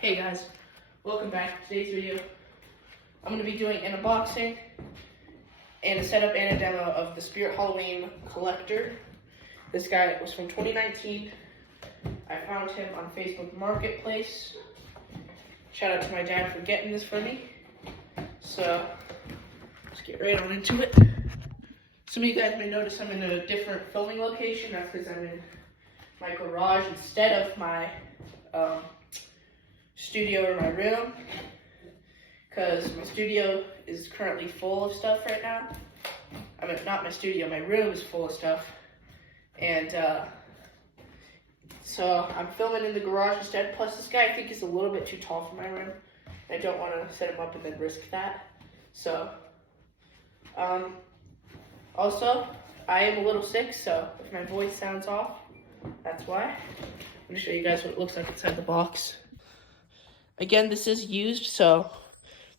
Hey guys, welcome back to today's video. I'm going to be doing an unboxing and a setup and a demo of the Spirit Halloween Collector. This guy was from 2019. I found him on Facebook Marketplace. Shout out to my dad for getting this for me. So, let's get right on into it. Some of you guys may notice I'm in a different filming location. That's because I'm in my garage instead of my studio or my room, because my studio is currently full of stuff right now. I mean, not my studio, my room is full of stuff. And so I'm filming in the garage instead. Plus this guy I think is a little bit too tall for my room. I don't want to set him up and then risk that. So, also, I am a little sick, so if my voice sounds off, that's why. I'm going to show you guys what it looks like inside the box. Again, this is used, so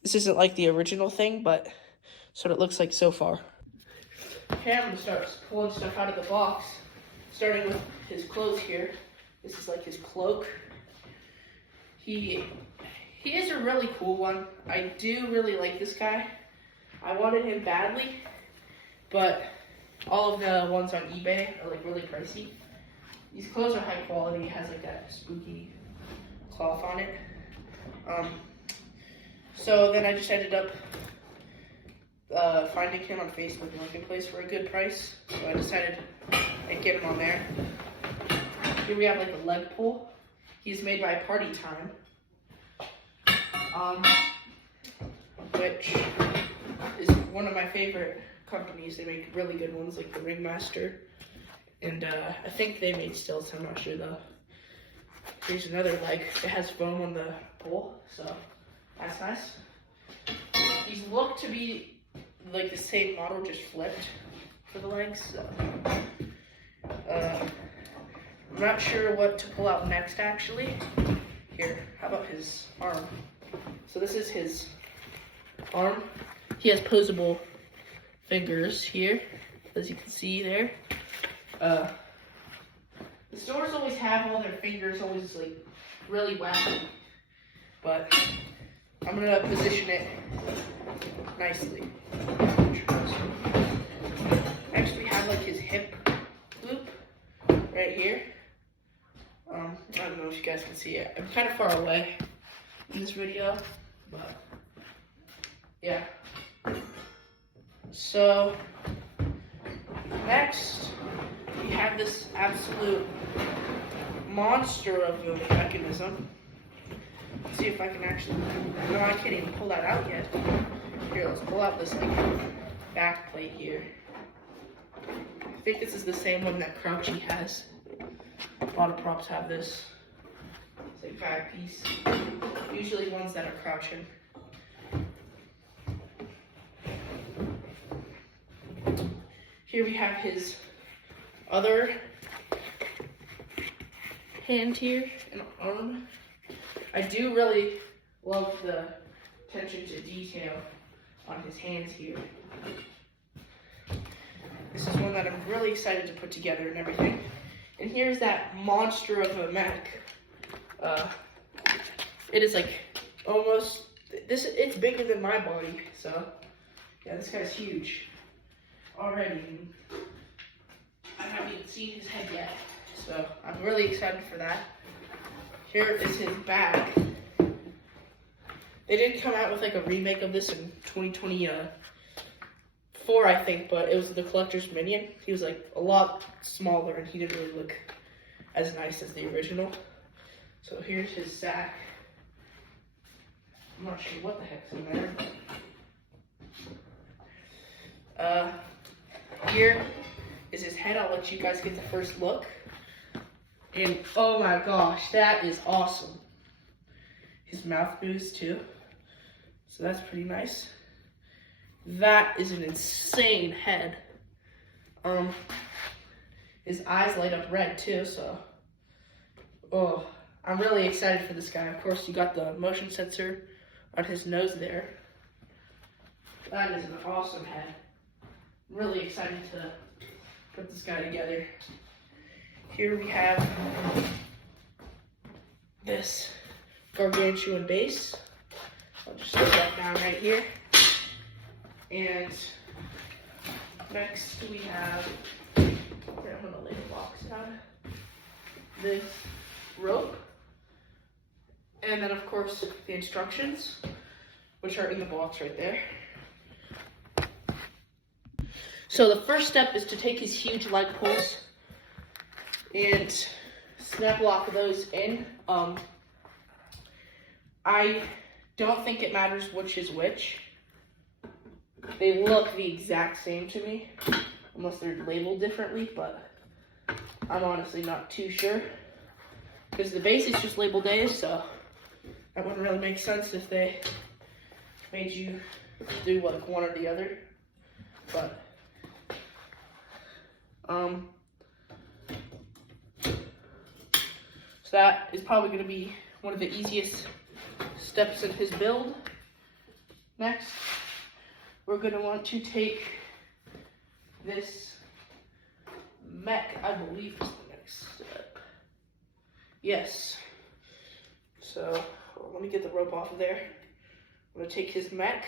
this isn't like the original thing, but that's what it looks like so far. Okay, I'm going to start pulling stuff out of the box, starting with his clothes here. This is like his cloak. He is a really cool one. I do really like this guy. I wanted him badly, but all of the ones on eBay are like really pricey. These clothes are high quality. It has like that spooky cloth on it. So then I just ended up finding him on Facebook Marketplace for a good price. So I decided I'd get him on there. Here we have like a leg pull. He's made by Party Time, which is one of my favorite companies. They make really good ones like the Ringmaster. And I think they made stilts, I'm not sure though. Here's another leg. It has foam on the pole, so that's nice. These look to be like the same model, just flipped for the legs. So, I'm not sure what to pull out next actually. Here, how about his arm? So this is his arm. He has posable fingers here, as you can see there. The stores always have all their fingers always like really wacky, but I'm gonna position it nicely. Next we have like his hip loop right here. I don't know if you guys can see it. I'm kind of far away in this video, but yeah. So next we have this absolute monster of a mechanism. Let's see if I can actually, no, I can't even pull that out yet. Here, let's pull out this like back plate here. I think this is the same one that Crouchy has. A lot of props have this. It's like back piece. Usually ones that are crouching. Here we have his other hand here, and arm. I do really love the attention to detail on his hands here. This is one that I'm really excited to put together and everything. And here's that monster of a mech. It is like almost, it's bigger than my body, so yeah, this guy's huge already. I haven't even seen his head yet, so I'm really excited for that. Here is his bag. They did come out with like a remake of this in 2024, I think, but it was the Collector's Minion. He was like a lot smaller and he didn't really look as nice as the original. So here's his sack. I'm not sure what the heck's in there. Here is his head. I'll let you guys get the first look. And oh my gosh, that is awesome. His mouth moves too, so that's pretty nice. That is an insane head. His eyes light up red too, so oh, I'm really excited for this guy. Of course, you got the motion sensor on his nose there. That is an awesome head. I'm really excited to put this guy together. Here we have this gargantuan base. I'll just lay that down right here. And next we have, here, I'm gonna lay the box down, this rope. And then of course the instructions, which are in the box right there. So the first step is to take his huge leg poles and snap lock those in. I don't think it matters which is which. They look the exact same to me, unless they're labeled differently, but I'm honestly not too sure. Because the base is just labeled A, so that wouldn't really make sense if they made you do like one or the other. But so that is probably going to be one of the easiest steps in his build. Next, we're going to want to take this mech, I believe is the next step. Yes. So let me get the rope off of there. I'm going to take his mech,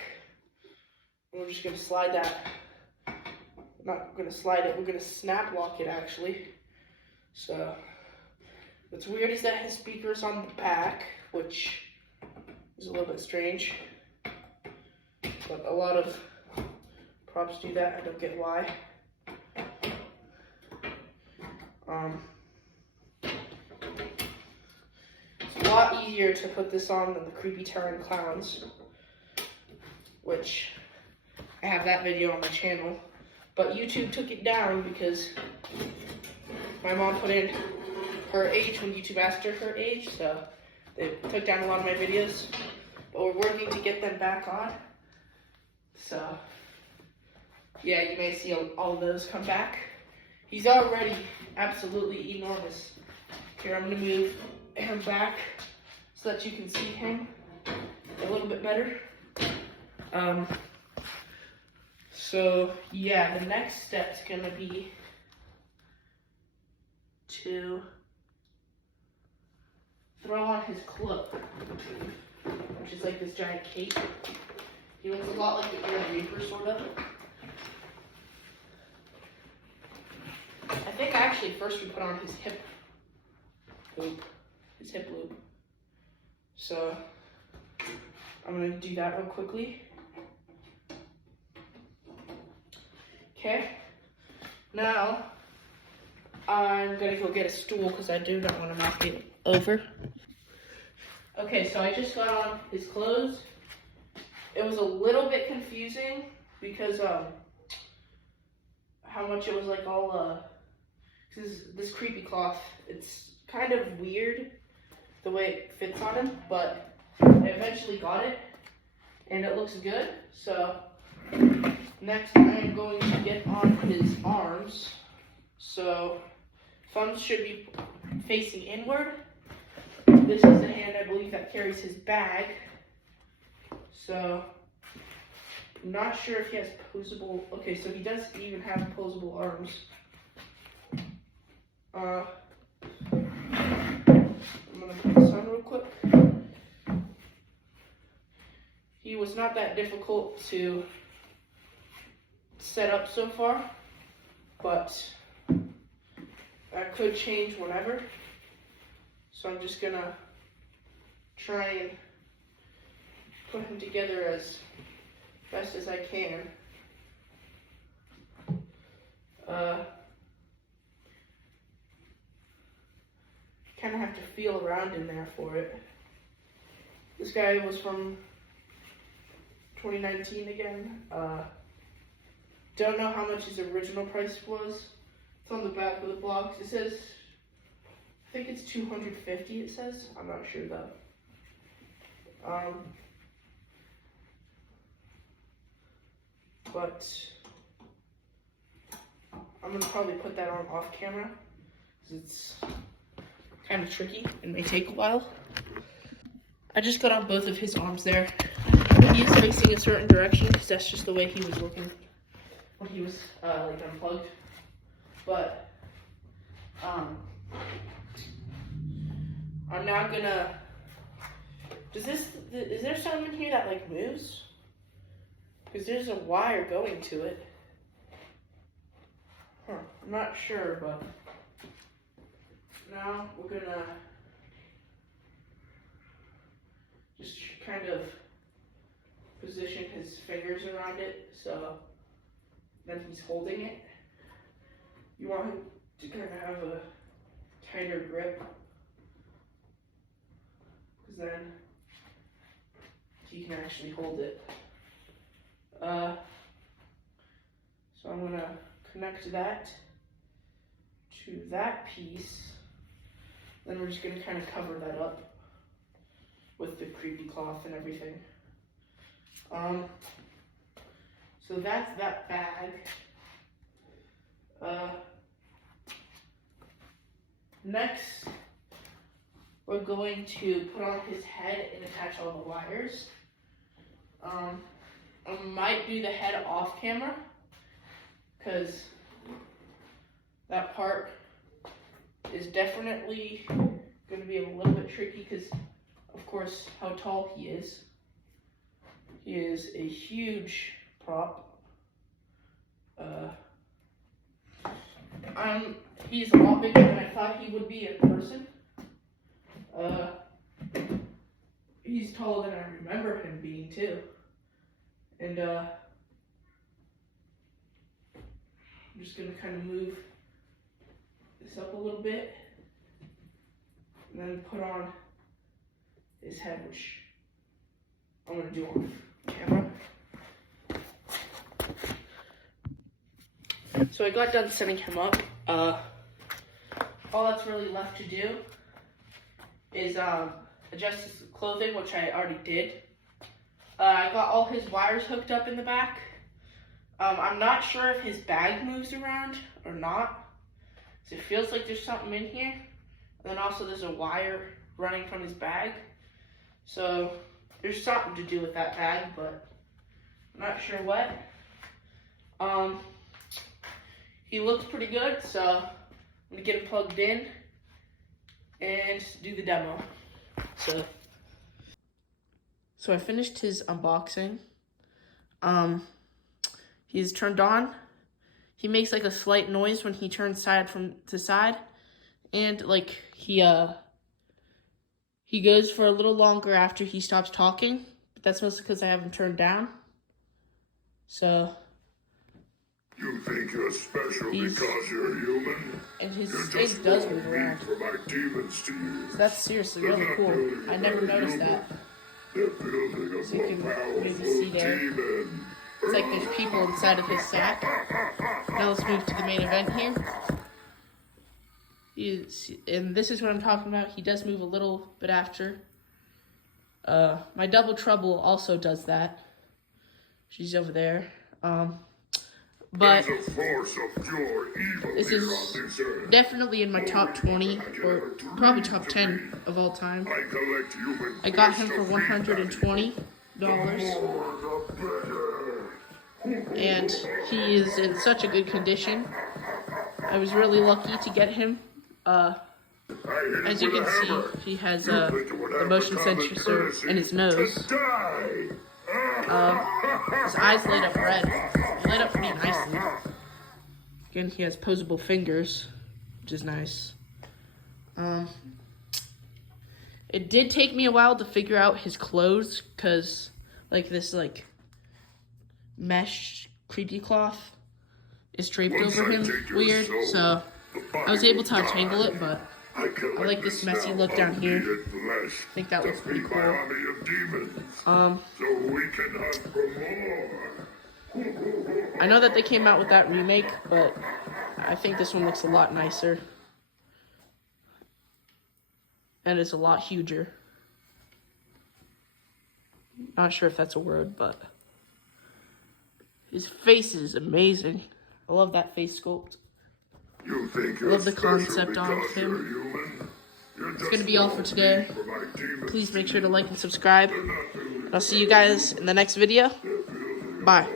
and we're just going to slide that. Not going to slide it, we're going to snap lock it actually. So what's weird is that his speaker's on the back, which is a little bit strange. But a lot of props do that, I don't get why. It's a lot easier to put this on than the Creepy Terran Clowns, which I have that video on my channel. But YouTube took it down because my mom put in her age when YouTube asked her age, so they took down a lot of my videos. But we're working to get them back on. So, yeah, you may see all of those come back. He's already absolutely enormous. Here, I'm going to move him back so that you can see him a little bit better. So, yeah, the next step's gonna be to throw on his cloak, which is like this giant cape. He looks a lot like the Grim Reaper, sort of. I think actually first we put on his hip loop. So, I'm gonna do that real quickly. Okay, now I'm gonna go get a stool because I do not want to knock it over. Okay, so I just got on his clothes. It was a little bit confusing because how much it was like all this creepy cloth. It's kind of weird the way it fits on him, but I eventually got it and it looks good. So next, I am going to get on his arms. So, thumbs should be facing inward. This is the hand, I believe, that carries his bag. So, I'm not sure if he has posable. Okay, so he does even have posable arms. I'm gonna put this on real quick. He was not that difficult to set up so far, but that could change whenever. So I'm just gonna try and put him together as best as I can. Kind of have to feel around in there for it. This guy was from 2019 again. Don't know how much his original price was. It's on the back of the box. It says, I think it's $250 it says. I'm not sure though. But I'm gonna probably put that on off camera because it's kind of tricky and may take a while. I just got on both of his arms there. He is facing a certain direction because that's just the way he was looking when he was like unplugged. But I'm now gonna Is there something in here that like moves? Because there's a wire going to it. Huh, I'm not sure, but now we're gonna just kind of position his fingers around it so then he's holding it. You want him to kind of have a tighter grip, because then he can actually hold it. So I'm gonna connect that to that piece. Then we're just gonna kind of cover that up with the creepy cloth and everything. So that's that bag. Next, we're going to put on his head and attach all the wires. I might do the head off camera, because that part is definitely going to be a little bit tricky, because of course how tall he is. He is a huge prop. He's a lot bigger than I thought he would be in person. He's taller than I remember him being too. And I'm just gonna kind of move this up a little bit and then put on his head, which I'm gonna do on camera. So I got done setting him up. All that's really left to do is adjust his clothing, which I already did. I got all his wires hooked up in the back. I'm not sure if his bag moves around or not. So it feels like there's something in here. And then also there's a wire running from his bag. So there's something to do with that bag, but I'm not sure what. He looks pretty good, so I'm gonna get him plugged in and do the demo. So I finished his unboxing. He's turned on. He makes like a slight noise when he turns side to side, and like he goes for a little longer after he stops talking. But that's mostly because I have him turned down. So. You think you're special because you're human? And his face does move around. For my demons to use. So that's seriously really cool. I never noticed that. They're building a So you can more maybe powerful see there. demon. It's like there's people inside of his sack. Now let's move to the main event here. And this is what I'm talking about. He does move a little bit after. My double trouble also does that. She's over there. But this is definitely in my top 20 or probably top 10 of all time. I got him for $120. And he is in such a good condition. I was really lucky to get him. As you can see, he has a motion sensor in his nose. His eyes light up red. They light up pretty nicely. Again, he has posable fingers, which is nice. It did take me a while to figure out his clothes, because like this like mesh creepy cloth is draped over him weird, so I was able to untangle it, but I like this messy look down here. I think that looks pretty cool. I know that they came out with that remake, but I think this one looks a lot nicer. And it's a lot huger. Not sure if that's a word, but his face is amazing. I love that face sculpt. I love the concept of him. It's going to be all for today. Please make sure to like and subscribe. I'll see you guys in the next video. Bye.